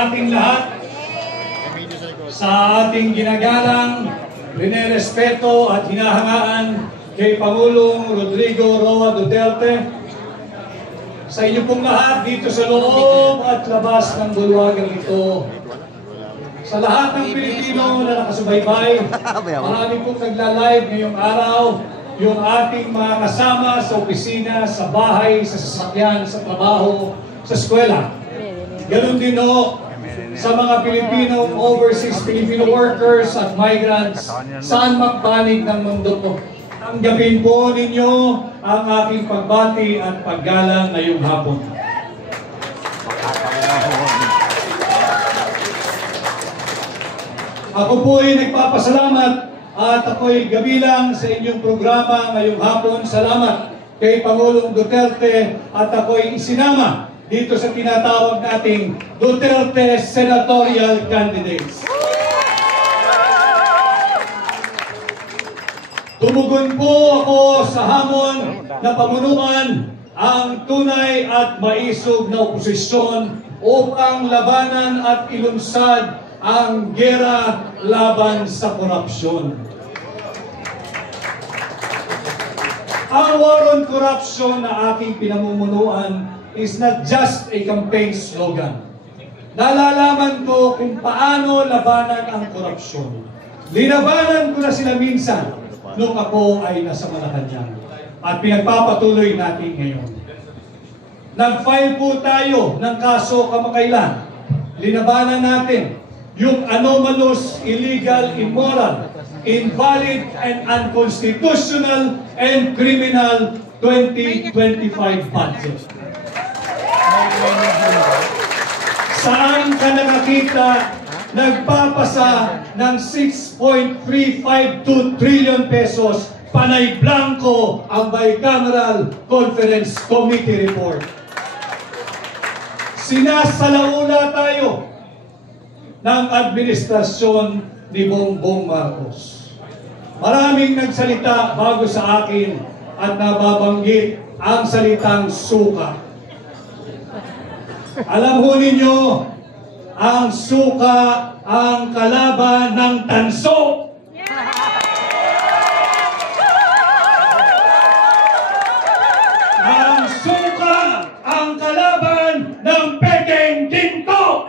sa ating lahat, sa ating ginagalang, rinerespeto at hinahangaan kay Pangulong Rodrigo Roa Duterte, sa inyo pong lahat dito sa loob at labas ng bulwagang ito, sa lahat ng Pilipino na nakasubaybay, marami pong nagla-live ngayong araw, yung ating mga kasama sa opisina, sa bahay, sa sasakyan, sa trabaho, sa eskwela. Ganon din o sa mga Pilipino, overseas Filipino workers at migrants, saan magpanig ng mundo po. Tanggapin po ninyo ang aking pagbati at paggalang ngayong hapon. Ako po ay nagpapasalamat at ako'y gabilang sa inyong programa ngayong hapon. Salamat kay Pangulong Duterte at ako'y isinama dito sa tinatawag nating Duterte Senatorial Candidates. Tumugon po ako sa hamon na pamunuan ang tunay at maisog na oposisyon upang labanan at ilunsad ang gera laban sa korupsyon. Ang war on corruption na aking pinamumunuan is not just a campaign slogan. Nalalaman ko kung paano labanan ang korupsyon. Linabanan ko na sila minsan nung ako ay nasa Malacanang. At pinagpapatuloy natin ngayon. Nag-file po tayo ng kaso kamakailan. Linabanan natin yung anomalous, illegal, immoral, invalid, and unconstitutional and criminal 2025 budget. Saan ka nakakita nagpapasa ng 6.352 trillion pesos panay blanco ang Bicameral Conference Committee report? Sinasalaula tayo ng administrasyon ni Bongbong Marcos. Maraming nagsalita bago sa akin at nababanggit ang salitang suka. Alam ho ninyo, ang suka ang kalaban ng tanso. Ang suka ang kalaban ng pekeng ginto.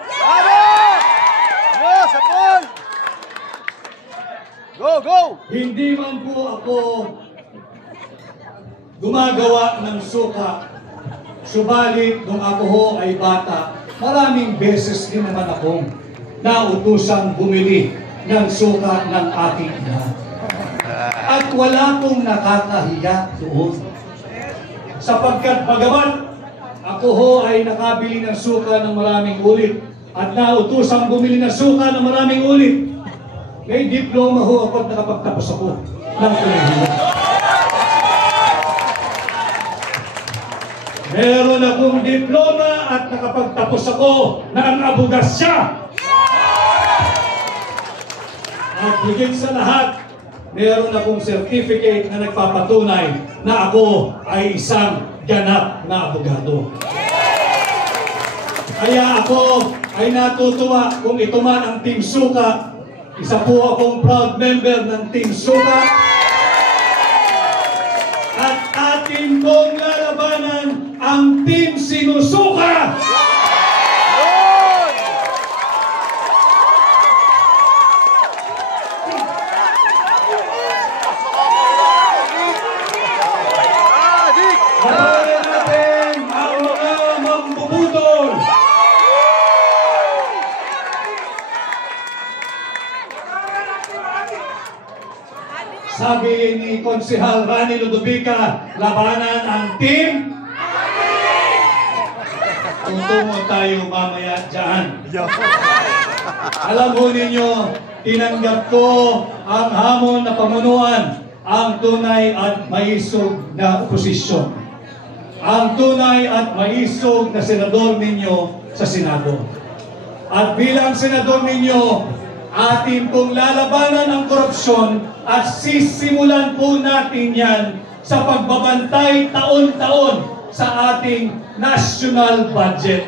Go! Hindi man po ako gumagawa ng suka, subalit nung ako ho ay bata, maraming beses din naman akong nautosang bumili ng suka ng aking ina. At wala kong nakakahiya doon. Sapagkat bagamat ako ho ay nakabili ng suka ng maraming ulit at nautosang bumili ng suka ng maraming ulit, may diploma ho ako at nakapagtapos ako ng kolehiyo. Meron akong diploma at nakapagtapos ako ng abogasya. At higit sa lahat, meron akong certificate na nagpapatunay na ako ay isang ganap na abogado. Kaya ako ay natutuwa kung ito man ang Team Suka. Isa po akong proud member ng Team Suka. At atin kong lalabanan ang Team Sinusuka! Labanan natin ang mga mambubudol! Sabi ni Konsehal Rani Ludovica, labanan ang Team. Tutungo tayo mamaya dyan. Alam mo ninyo, tinanggap ko ang hamon na pamunuan, ang tunay at maisog na oposisyon. Ang tunay at maisog na senador ninyo sa Senado. At bilang senador ninyo, atin pong lalabanan ang korupsyon at sisimulan po natin yan sa pagbabantay taon-taon sa ating national budget.